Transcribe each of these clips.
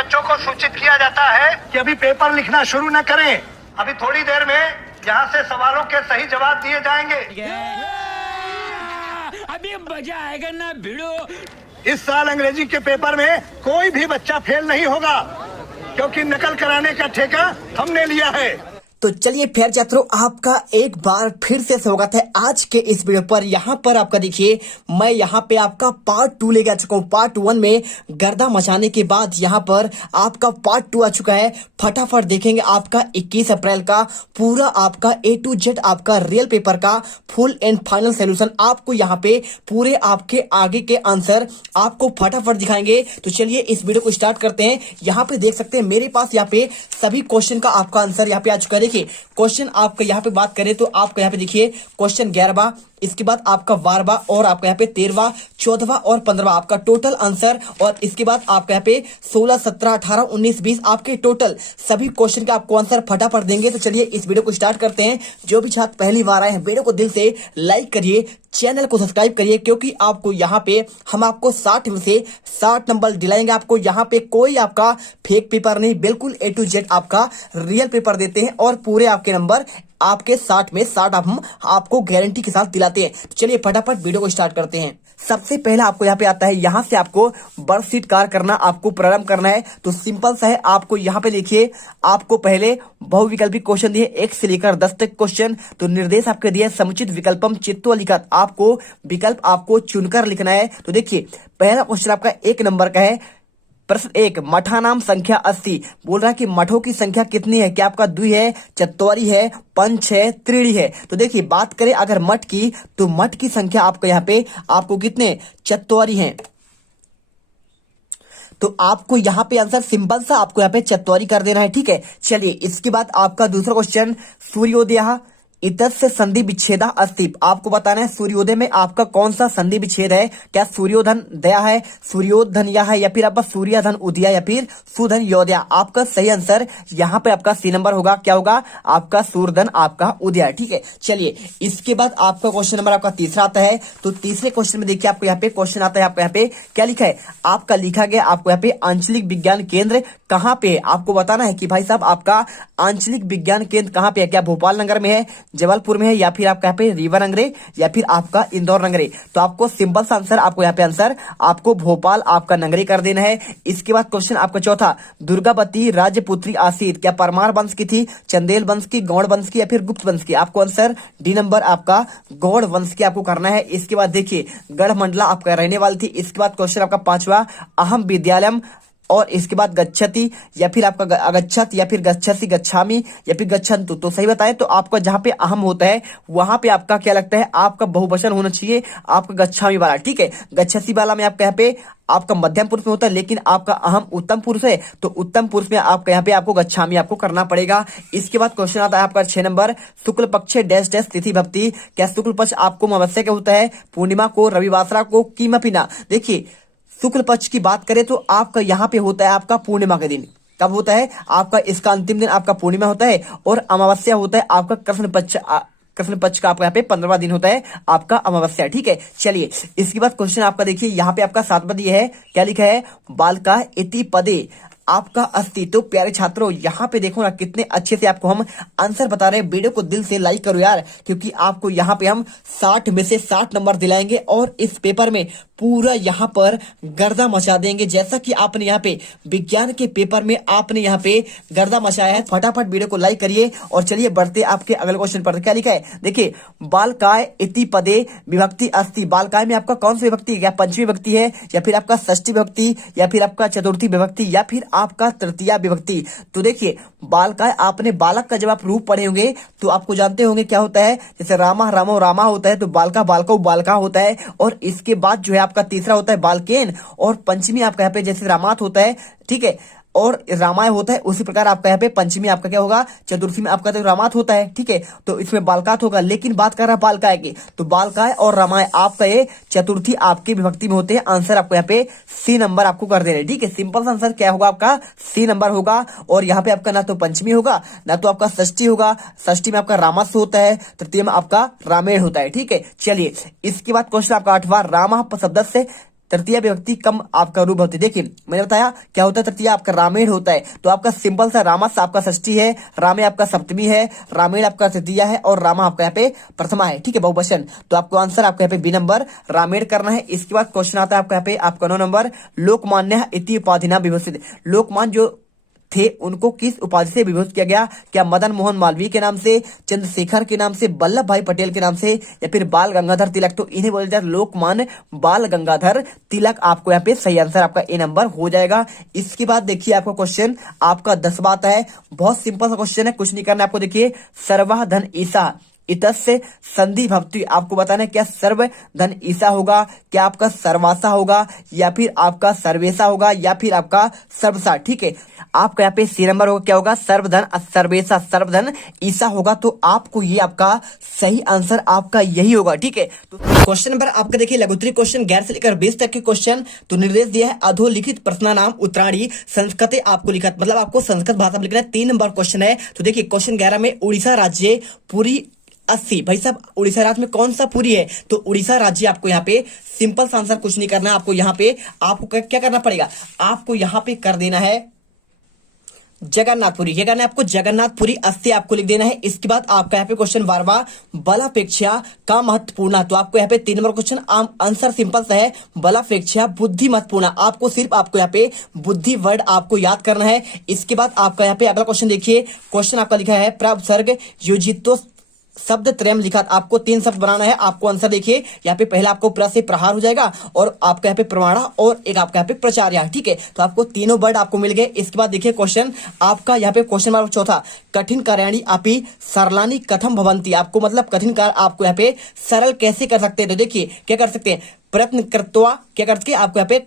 बच्चों को सूचित किया जाता है कि अभी पेपर लिखना शुरू न करें। अभी थोड़ी देर में यहाँ से सवालों के सही जवाब दिए जाएंगे। अभी मजा आएगा ना भिड़ो। इस साल अंग्रेजी के पेपर में कोई भी बच्चा फेल नहीं होगा, क्योंकि नकल कराने का ठेका हमने लिया है। तो चलिए प्यारे छात्रों, आपका एक बार फिर से स्वागत है आज के इस वीडियो पर। यहाँ पर आपका देखिए, मैं यहाँ पे आपका पार्ट 2 लेके आ चुका हूँ। पार्ट 1 में गर्दा मचाने के बाद यहाँ पर आपका पार्ट 2 आ चुका है। फटाफट देखेंगे आपका 21 अप्रैल का पूरा आपका A to Z आपका रियल पेपर का फुल एंड फाइनल सोल्यूशन आपको यहाँ पे पूरे आपके आगे के आंसर आपको फटाफट दिखाएंगे। तो चलिए इस वीडियो को स्टार्ट करते हैं। यहाँ पे देख सकते हैं मेरे पास यहाँ पे सभी क्वेश्चन का आपका आंसर यहाँ पे आ चुका है। देखिए क्वेश्चन आपका यहाँ पे बात करें तो आपका यहाँ पे देखिए क्वेश्चन 11वां, इसके बाद आपका 12वां और आपका यहाँ पे 13वां, 14वां और 15वां आपका टोटल आंसर, और इसके बाद आपका यहाँ पे 16, 17, 18, 19, 20 आपके टोटल सभी क्वेश्चन का आपको आंसर फटाफट देंगे। तो चलिए इस वीडियो को स्टार्ट करते हैं। जो भी छात्र पहली बार आए हैं वीडियो को दिल से लाइक करिए, चैनल को सब्सक्राइब करिए, क्योंकि आपको यहाँ पे हम आपको 60 में से 60 नंबर दिलाएंगे। आपको यहाँ पे कोई आपका फेक पेपर नहीं, बिल्कुल A to Z आपका रियल पेपर देते हैं और पूरे आपके नंबर आपके 60 में 60 हम आपको गारंटी के साथ दिलाते हैं। तो चलिए फटाफट वीडियो को स्टार्ट करते हैं। सबसे पहले आपको यहाँ पे आता है, यहाँ से आपको वर्कशीट कार्य करना आपको प्रारंभ करना है। तो सिंपल सा है, आपको यहाँ पे देखिए आपको पहले बहुविकल्पी क्वेश्चन दिए 1 से लेकर 10 तक क्वेश्चन। तो निर्देश आपके दिए समुचित विकल्पम चित्तो लिखत, आपको विकल्प आपको चुनकर लिखना है। तो देखिए पहला क्वेश्चन आपका 1 नंबर का है। प्रश्न 1, मठा नाम संख्या 80 बोल रहा है कि मठों की संख्या कितनी है? क्या आपका द्वि है, चत्वारी है, पंच है, त्रिणी है? तो देखिए बात करें अगर मठ की, तो मठ की संख्या आपको यहाँ पे आपको कितने चत्वारी हैं। तो आपको यहाँ पे आंसर सिंपल सा आपको यहाँ पे चत्वारी कर देना है। ठीक है, चलिए इसके बाद आपका दूसरा क्वेश्चन, सूर्योदय इतस्य संधि विच्छेदा अस्ति, आपको बताना है सूर्योदय में आपका कौन सा संधि विच्छेद है। क्या सूर्योधन दया है, सूर्योधन या है, या फिर आपका सूर्यधन उदया, या फिर सुधन योदया? आपका सही आंसर यहाँ पे आपका सी नंबर होगा। क्या होगा? आपका सूर्यधन आपका उदया। ठीक है, चलिए इसके बाद आपका क्वेश्चन नंबर आपका तीसरा आता है। तो तीसरे क्वेश्चन में देखिए आपको यहाँ पे क्वेश्चन आता है, आपको यहाँ पे क्या लिखा है? आपका लिखा गया आपको यहाँ पे आंचलिक विज्ञान केंद्र कहाँ पे? आपको बताना है कि भाई साहब आपका आंचलिक विज्ञान केंद्र कहाँ पे है? क्या भोपाल नगर में है, जबलपुर में है, या फिर आपका यहाँ पे रीवा नगरे, या फिर आपका इंदौर नगरे? तो आपको सिंपल सा आंसर आपको यहाँ पे आंसर आपको भोपाल आपका नगरी कर देना है। इसके बाद क्वेश्चन आपका चौथा, दुर्गावती राजपुत्री आसित क्या परमार वंश की थी, चंदेल वंश की, गौड़ वंश की, या फिर गुप्त वंश की? आपको आंसर डी नंबर आपका गौड़ वंश की आपको करना है। इसके बाद देखिए गढ़मंडला आपका रहने वाली थी। इसके बाद क्वेश्चन आपका पांचवा, अहम विद्यालयम, और इसके बाद गच्छति, या फिर आपका अगच्छत, या फिर गच्छसि गच्छामी, या फिर गच्छन्तु? तो सही बताएं तो आपका जहां पे अहम होता है वहां पे आपका क्या लगता है? आपका बहुवचन होना चाहिए आपका गच्छामी वाला। ठीक है, गच्छसि वाला में आपका यहाँ पे आपका मध्यम पुरुष में होता है, लेकिन आपका अहम उत्तम पुरुष है, तो उत्तम पुरुष में आपका यहाँ पे आपको गच्छामी आपको करना पड़ेगा। इसके बाद क्वेश्चन आता है आपका 6 नंबर, शुक्ल पक्ष डैश डैश तिथि भक्ति, क्या शुक्ल पक्ष आपको अमावस्या का होता है, पूर्णिमा को, रविवासरा को, किमपि ना? देखिए शुक्ल पक्ष की बात करें तो आपका यहाँ पे होता है आपका पूर्णिमा के दिन। कब होता है? आपका इसका अंतिम दिन आपका पूर्णिमा होता है, और अमावस्या होता है आपका कृष्ण पक्ष। कृष्ण पक्ष का आपका यहाँ पे 15वां दिन होता है आपका अमावस्या। ठीक है, चलिए इसके बाद क्वेश्चन आपका देखिए यहाँ पे आपका 7वां दिया है, क्या लिखा है? बालका इति पदे आपका अस्ति। तो प्यारे छात्रों यहाँ पे देखो ना कितने अच्छे से आपको हम आंसर बता रहे हैं। वीडियो को दिल से लाइक करो यार, क्योंकि आपको यहाँ पे हम 60 में से 60 नंबर दिलाएंगे और इस पेपर में पूरा यहाँ पर गर्दा मचा देंगे, जैसा कि आपने यहाँ पे विज्ञान के पेपर में आपने यहाँ पे गर्दा मचाया है। फटाफट वीडियो को लाइक करिए और चलिए बढ़ते आपके अगले क्वेश्चन पर। क्या लिखा है? देखिए बालकाय इति पदे विभक्ति अस्ति, बालकाय में आपका कौन सी विभक्ति है? क्या पंचमी विभक्ति है, या फिर आपका षष्ठी विभक्ति, या फिर आपका चतुर्थी विभक्ति, या फिर आपका तृतीया विभक्ति? तो देखिए बालकाय, आपने बालक का जब आप रूप पढ़े होंगे तो आपको जानते होंगे क्या होता है। जैसे रामा रामो रामा होता है, तो बालका बालको बालका होता है, और इसके बाद जो है आपका तीसरा होता है बालकेन, और पंचमी आपका यहाँ पे जैसे रामात होता है, ठीक है, और रामाय होता है, उसी प्रकार आपका यहाँ पे पंचमी आपका क्या होगा? चतुर्थी में आपका तो रामात होता है। ठीक है, तो इसमें बालकात होगा, लेकिन बात कर रहा है बालकाय की, तो बालकाय और रामाय आपका ये चतुर्थी आपकी विभक्ति में होते हैं। आंसर आपको यहाँ पे सी नंबर आपको कर देना है। ठीक है, सिंपल सा आंसर क्या होगा? आपका सी नंबर होगा। और यहाँ पे आपका ना तो पंचमी होगा, ना तो आपका षष्ठी होगा। षष्ठी में आपका रामस होता है, तृतीय में आपका रामेण होता है। ठीक है, चलिए इसके बाद क्वेश्चन आपका 8वां, राम शब्द से तृतीय विभक्ति कम आपका रूप होती है। देखिए मैंने बताया क्या होता है, तृतीय आपका रामेण होता है, तो आपका सिंपल सा रामस आपका षष्ठी है, रामे आपका सप्तमी है, रामेण आपका तृतीय है और रामा आपका यहाँ पे प्रथमा है। ठीक है बहुवचन, तो आपको आंसर आपका यहाँ पे बी नंबर रामेण करना है। इसके बाद क्वेश्चन आता है आपका यहाँ पे आपका 9 नंबर, लोकमान्य इति उपाधिना विभूषित। लोकमान्य जो थे उनको किस उपाधि से विभूषित किया गया? क्या मदन मोहन मालवीय के नाम से, चंद्रशेखर के नाम से, वल्लभ भाई पटेल के नाम से, या फिर बाल गंगाधर तिलक? तो इन्हें बोला जाता है लोकमान्य बाल गंगाधर तिलक। आपको यहाँ पे सही आंसर आपका ए नंबर हो जाएगा। इसके बाद देखिए आपका क्वेश्चन आपका 10वां आता है, बहुत सिंपल सा क्वेश्चन है, कुछ नहीं करना आपको। देखिए सर्वा धन ईसा इतस्य संधि भक्ति, आपको बताना है क्या सर्व धन ईसा होगा, क्या आपका सर्वासा होगा, या फिर आपका सर्वेसा होगा, या फिर आपका सर्वसा। ठीक है, आपका यहाँ पे सी नंबर होगा, क्या होगा? सर्वधन सर्वेसा, सर्वधन ईसा होगा। तो आपको ये आपका सही आंसर आपका यही होगा। ठीक है, तो क्वेश्चन नंबर आपका देखिए लघुत्तरी क्वेश्चन 11 से लेकर 20 तक के क्वेश्चन। तो निर्देश दिया है अधोलिखित प्रश्नानाम उत्तराणी संस्कृते आपको लिखा, मतलब आपको संस्कृत भाषा में लिखना है। 3 नंबर क्वेश्चन है। तो देखिए क्वेश्चन 11 में उड़ीसा राज्य पुरी 80, भाई साहब उड़ीसा राज्य में कौन सा पुरी है? तो उड़ीसा राज्य आपको यहाँ पे सिंपल सा आंसर, कुछ नहीं करना है आपको। यहाँ पे आपको क्या करना पड़ेगा? आपको यहाँ पे कर देना है जगन्नाथपुरी। क्या करना है आपको? जगन्नाथपुरी 80 आपको लिख देना है। इसके बाद आपका यहाँ पे क्वेश्चन 12वां, बलापेक्षा का महत्वपूर्ण। तो आपको यहाँ पे 3 नंबर क्वेश्चन आंसर सिंपल सा है, बलापेक्षा बुद्धि महत्वपूर्ण। आपको सिर्फ आपको यहाँ पे बुद्धि वर्ड आपको याद करना है। इसके बाद आपका यहाँ पे अगला क्वेश्चन देखिए, क्वेश्चन आपका लिखा है प्रवसर्ग योजितो शब्द त्रयम लिखा। आपको 3 शब्द बनाना है। आपको आंसर देखिए यहाँ पे पहला आपको प्र से प्रहार हो जाएगा, और आपका यहाँ पे प्रमाणा, और एक आपका यहाँ पे प्रचार्य। ठीक है, तो आपको तीनों वर्ड आपको मिल गए। इसके बाद देखिए क्वेश्चन आपका यहाँ पे क्वेश्चन नंबर 4, कठिन कार्याणी अपि सरलानी कथम भवंती। आपको मतलब कठिन कार्य आपको यहाँ पे सरल कैसे कर सकते हैं? तो देखिए क्या कर सकते हैं, प्रयत्न कृत्वा, क्या करते हैं आपको यहाँ पे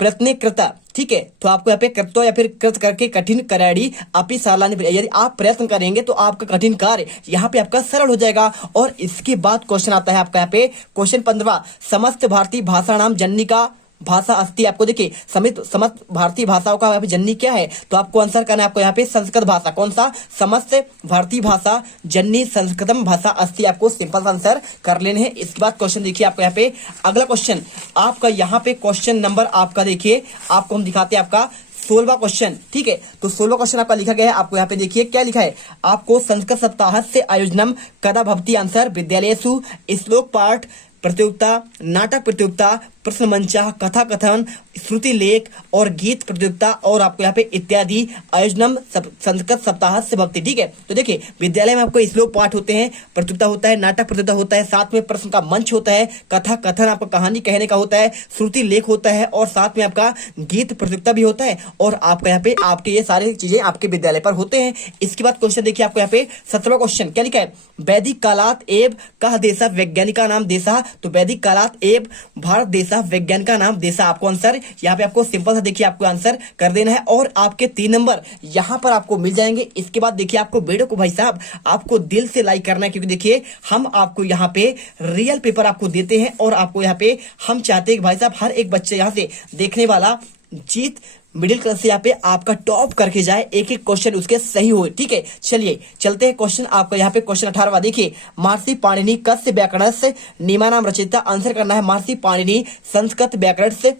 प्रयत्न कृता। ठीक है, तो आपको यहाँ पे कृत्वा या फिर कृत करके कठिन कार्याणी अपि सरलानी, यदि आप प्रयत्न करेंगे तो आपका कठिन कार्य यहाँ पे आपका सरल हो जाएगा। और इसके बाद क्वेश्चन आता है आपका यहाँ पे क्वेश्चन 15, समस्त भारतीय भाषा नाम जननी का भाषा अस्ति। आपको देखिए समस्त भारतीय भाषाओं का यहाँ पे जननी क्या है? तो आपको आंसर करना है आपको यहाँ पे संस्कृत भाषा। कौन सा? समस्त भारतीय भाषा जननी संस्कृतम भाषा अस्ति। आपको सिंपल आंसर कर लेने हैं। इसके बाद क्वेश्चन देखिए आपको यहाँ पे अगला क्वेश्चन आपका यहाँ पे क्वेश्चन नंबर आपका देखिए आपको हम दिखाते हैं आपका 16वां क्वेश्चन। ठीक है, तो 16वां क्वेश्चन आपका लिखा गया है। आपको यहाँ पे देखिए क्या लिखा है, आपको संस्कृत सप्ताह से आयोजनम कदा भवति। आंसर विद्यालयेषु श्लोक पाठ प्रतियोगिता, नाटक प्रतियोगिता, प्रश्न मंचा, कथा कथन, श्रुति लेख और गीत प्रतियोगिता, और आपको यहाँ पे इत्यादि आयोजनम संस्कृत सप्ताह से भक्ति। ठीक है, तो देखिए विद्यालय में आपको श्लोक पाठ होते हैं, प्रतियोगिता होता है, नाटक प्रतियोगिता होता है, साथ में प्रश्न का मंच होता है, कथा कथन आपका कहानी कहने का होता है, श्रुति लेख होता है, और साथ में आपका गीत प्रतियोगिता भी होता है। और आपका यहाँ पे आपके ये सारी चीजें आपके विद्यालय पर होते हैं। इसके बाद क्वेश्चन देखिए आपको यहाँ पे 17वां क्वेश्चन क्या लिखा है, वैदिक कालात एव कह देशा वैज्ञानिका नाम देशा। तो वैदिक कालात एव भारत देशा वैज्ञानिक का नाम देशा। आपको आंसर यहाँ पे आपको सिंपल सा देखिए आपको आंसर कर देना है, और आपके 3 नंबर यहाँ पर आपको मिल जाएंगे। इसके बाद देखिए आपको वीडियो को भाई साहब आपको दिल से लाइक करना है, क्योंकि देखिए हम आपको यहाँ पे रियल पेपर आपको देते हैं, और आपको यहाँ पे हम चाहते हैं कि भाई साहब हर एक बच्चे यहाँ से देखने वाला जीत मिडिल क्लास से यहाँ पे आपका टॉप करके जाए, एक एक क्वेश्चन उसके सही हो। ठीक है, चलिए चलते हैं क्वेश्चन आपका यहाँ पे क्वेश्चन 18वां देखिए, महर्षि पाणिनि कस्य व्याकरणस्य नियमानाम रचयिता। आंसर करना है महर्षि पाणिनि संस्कृत व्याकरण से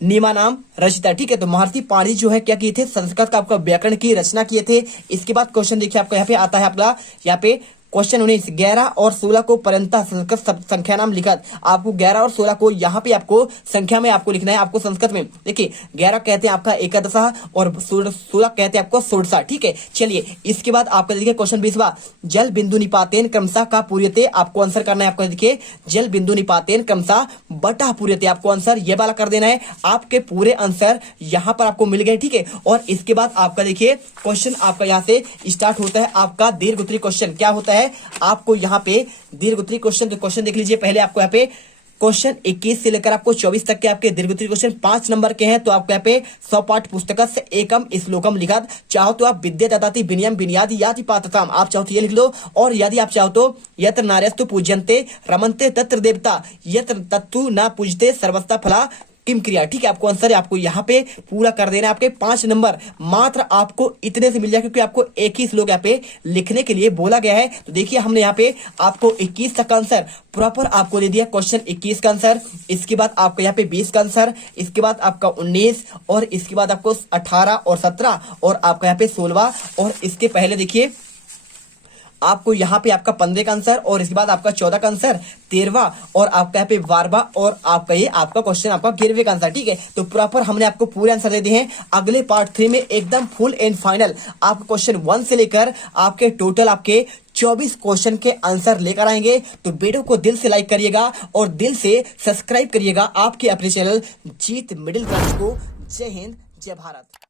नियमानाम रचिता। ठीक है, तो महर्षि पाणिनि जो है क्या किए थे, संस्कृत का आपका व्याकरण की रचना किए थे। इसके बाद क्वेश्चन देखिए आपको यहाँ पे आता है आपका यहाँ पे क्वेश्चन 19, 11 और 16 को परंता संस्कृत संख्या नाम लिखा। आपको 11 और 16 को यहाँ पे आपको संख्या में आपको लिखना है। आपको संस्कृत में देखिए 11 कहते हैं आपका एकादश और 16 कहते हैं आपको षोडशा। ठीक है, चलिए इसके बाद आपका देखिए क्वेश्चन 20वां, जल बिंदु निपातेन क्रमशः का पूर्यते। आपको आंसर करना है आपको देखिए जल बिंदु निपातेन क्रमशः बटा पूर्यते। आपको आंसर ये वाला कर देना है। आपके पूरे आंसर यहाँ पर आपको मिल गए। ठीक है, और इसके बाद आपका देखिए क्वेश्चन आपका यहाँ से स्टार्ट होता है आपका दीर्घोत्तरी क्वेश्चन। क्या होता है आपको यहाँ पे दीर्घोत्तरी क्वेश्चन, तो क्वेश्चन देख लीजिए पहले। आपको यहाँ पे क्वेश्चन 21 से लेकर आपको 24 तक के आपके दीर्घोत्तरी क्वेश्चन 5 नंबर के हैं। तो आपको यहाँ पे 100 पाठ पुस्तक से एकम श्लोकम लिखा। चाहो तो आप विद्या ददाति विनयम विनयादि याति पात्रताम, आप चाहो तो ये लिख लो। और यदि आप चाहो तो यत्र नार्यस्तु पूज्यन्ते रमन्ते तत्र देवता, यत्र तत्तु न पूजते सर्वस्ता फला किम क्रिया, ठीक है। आपको आंसर है, आपको यहाँ पे पूरा कर देना है। आपके 5 नंबर मात्र आपको इतने से मिल जाए, क्योंकि आपको 21 लोग यहाँ पे लिखने के लिए बोला गया है। तो देखिए हमने यहाँ पे आपको 21 तक का आंसर प्रॉपर आपको दे दिया। क्वेश्चन 21 का आंसर, इसके बाद आपका यहाँ पे 20 का आंसर, इसके बाद आपका 19 और इसके बाद आपको 18 और 17 और आपका यहाँ पे 16 और इसके पहले देखिए आपको यहाँ पे आपका 15 का आंसर और इसके बाद आपका 14 का आंसर, 13वां और आपका यहाँ पे 12वां और आपका ये आपका क्वेश्चन आपका 11वें का आंसर, ठीक है। तो प्रॉपर हमने आपको पूरे आंसर दे दिए हैं। अगले पार्ट 3 में एकदम फुल एंड फाइनल आपका क्वेश्चन 1 से लेकर आपके टोटल आपके 24 क्वेश्चन के आंसर लेकर आएंगे। तो वीडियो को दिल से लाइक करिएगा और दिल से सब्सक्राइब करिएगा आपके अपने चैनल जीत मिडिल क्लास को। जय हिंद, जय भारत।